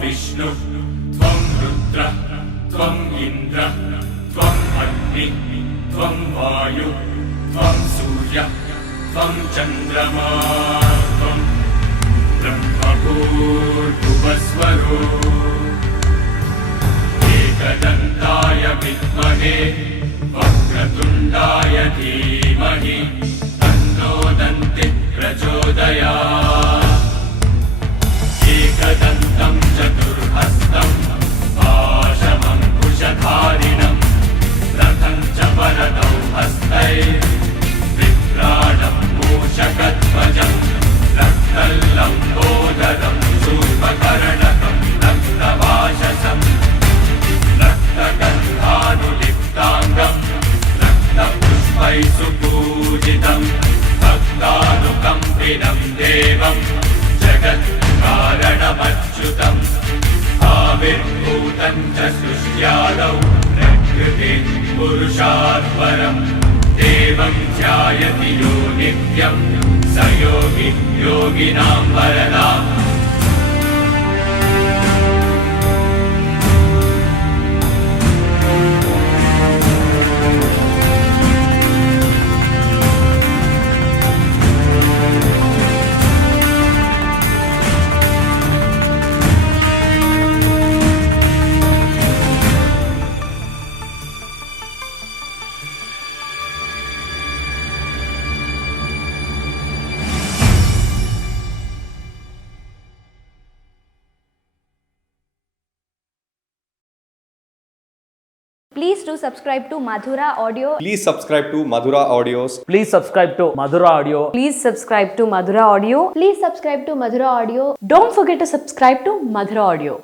विष्णु त्वं रुद्र त्वं इंद्र त्वं अग्नि त्वं वायु त्वं सूर्य त्वं चंद्रमा त्वं ब्रह्मभूर्भुवस्वरो एकदन्ताय विद्महे वक्रतुण्डाय धीमहि तन्नो दन्तिः प्रचोदयात्। एकदन्तं चतुर्हस्तं पाशमङ्कुशधारिणं रथं च वरदौ हस्तैर्विभ्राणं मूषकध्वजं रक्तल्लम्बोदरं शूर्पकर्णकं रक्तवाशसं रक्तगन्धानुलिप्ताङ्गं रक्तपुष्पैः सुपूजितं भक्तानुकम्पिनं देवं जगत्कारणमच्युतम् आविर्भूतं च सृष्ट्यादौ प्रकृतिं पुरुषात् परं देवं ध्यायति यो नित्यं स योगी योगिनां वरदाम्। Please do subscribe to Madhura Audio. Please subscribe to Madhura Audios. Please subscribe to Madhura Audio. Please subscribe to Madhura Audio. Please subscribe to Madhura Audio. Don't forget to subscribe to Madhura Audio.